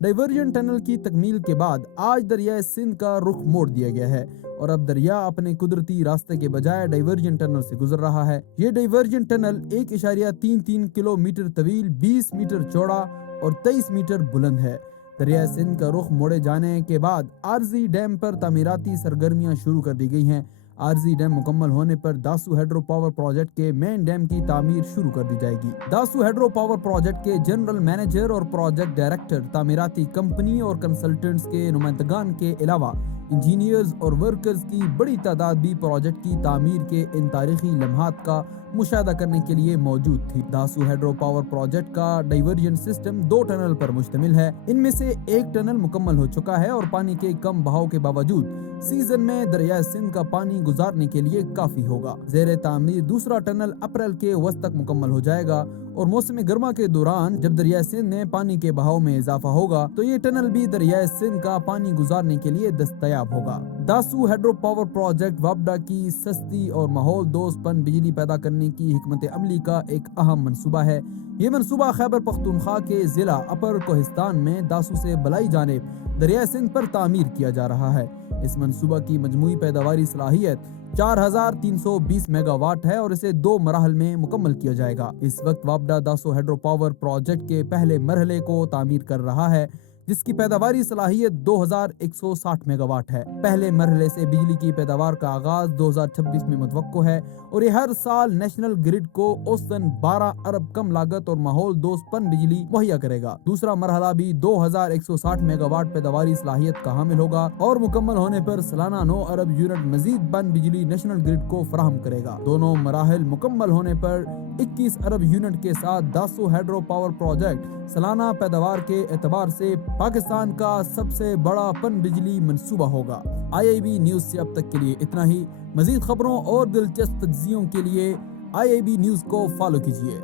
Diversion tunnel کی تکمیل کے بعد آج دریائے سندھ کا رخ موڑ دیا گیا ہے اور اب دریا اپنے قدرتی راستے کے بجائے ڈائیورژن ٹنل سے گزر رہا ہے۔ یہ ڈائیورژن ٹنل 1.33 کلومیٹر طویل، 20 میٹر چوڑا اور 23 میٹر بلند ہے۔ دریائے سندھ کا رخ موڑے جانے کے بعد عارضی ڈیم پر تعمیراتی سرگرمیاں شروع کر دی گئی ہیں۔ عارضی ڈیم مکمل ہونے پر داسو ہائیڈرو پاور پروجیکٹ کے مین ڈیم کی تعمیر شروع کر دی جائے گی۔ داسو ہائیڈرو پاور پروجیکٹ کے جنرل مینیجر اور پروجیکٹ ڈائریکٹر، تعمیراتی کمپنی اور کنسلٹنٹس کے نمائندگان کے علاوہ انجینئرز اور ورکرز کی بڑی تعداد بھی پروجیکٹ کی تعمیر کے ان تاریخی لمحات کا مشاہدہ کرنے کے لیے موجود تھی۔ داسو ہائیڈرو پاور پروجیکٹ کا ڈائیورژن سسٹم 2 ٹنل پر مشتمل ہے۔ ان میں سے ایک ٹنل مکمل ہو چکا ہے اور پانی کے کم بہاؤ کے باوجود سیزن میں دریائے سندھ کا پانی گزارنے کے لیے کافی ہوگا۔ زیر تعمیر دوسرا ٹنل اپریل کے وسط تک مکمل ہو جائے گا اور موسم گرما کے دوران جب دریائے سندھ میں پانی کے بہاؤ میں اضافہ ہوگا تو یہ ٹنل بھی دریائے سندھ کا پانی گزارنے کے لیے دستیاب ہوگا۔ داسو ہائیڈرو پاور پروجیکٹ وابڈا کی سستی اور ماحول دوست پن بجلی پیدا کرنے کی حکمت عملی کا ایک اہم منصوبہ ہے۔ یہ منصوبہ خیبر پختونخوا کے ضلع اپر کوہستان میں داسو سے بلائی جانب دریائے سندھ پر تعمیر کیا جا رہا ہے۔ اس منصوبہ کی مجموعی پیداواری صلاحیت 4320 میگا واٹ ہے اور اسے 2 مراحل میں مکمل کیا جائے گا۔ اس وقت وابڈا داسو ہائیڈرو پاور پروجیکٹ کے پہلے مرحلے کو تعمیر کر رہا ہے جس کی پیداواری صلاحیت 2160 میگا واٹ ہے۔ پہلے مرحلے سے بجلی کی پیداوار کا آغاز 2026 میں متوقع ہے اور یہ ہر سال نیشنل گرڈ کو اوسطاً 12 ارب کم لاگت اور ماحول دوست پن بجلی مہیا کرے گا۔ دوسرا مرحلہ بھی 2160 میگا واٹ پیداواری صلاحیت کا حامل ہوگا اور مکمل ہونے پر سالانہ 9 ارب یونٹ مزید پن بجلی نیشنل گرڈ کو فراہم کرے گا۔ دونوں مراحل مکمل ہونے پر 21 ارب یونٹ کے ساتھ داسو ہائیڈرو پاور پروجیکٹ سالانہ پیداوار کے اعتبار سے پاکستان کا سب سے بڑا پن بجلی منصوبہ ہوگا۔ IIB نیوز سے اب تک کے لیے اتنا ہی۔ مزید خبروں اور دلچسپ تجزیوں کے لیے IIB نیوز کو فالو کیجیے۔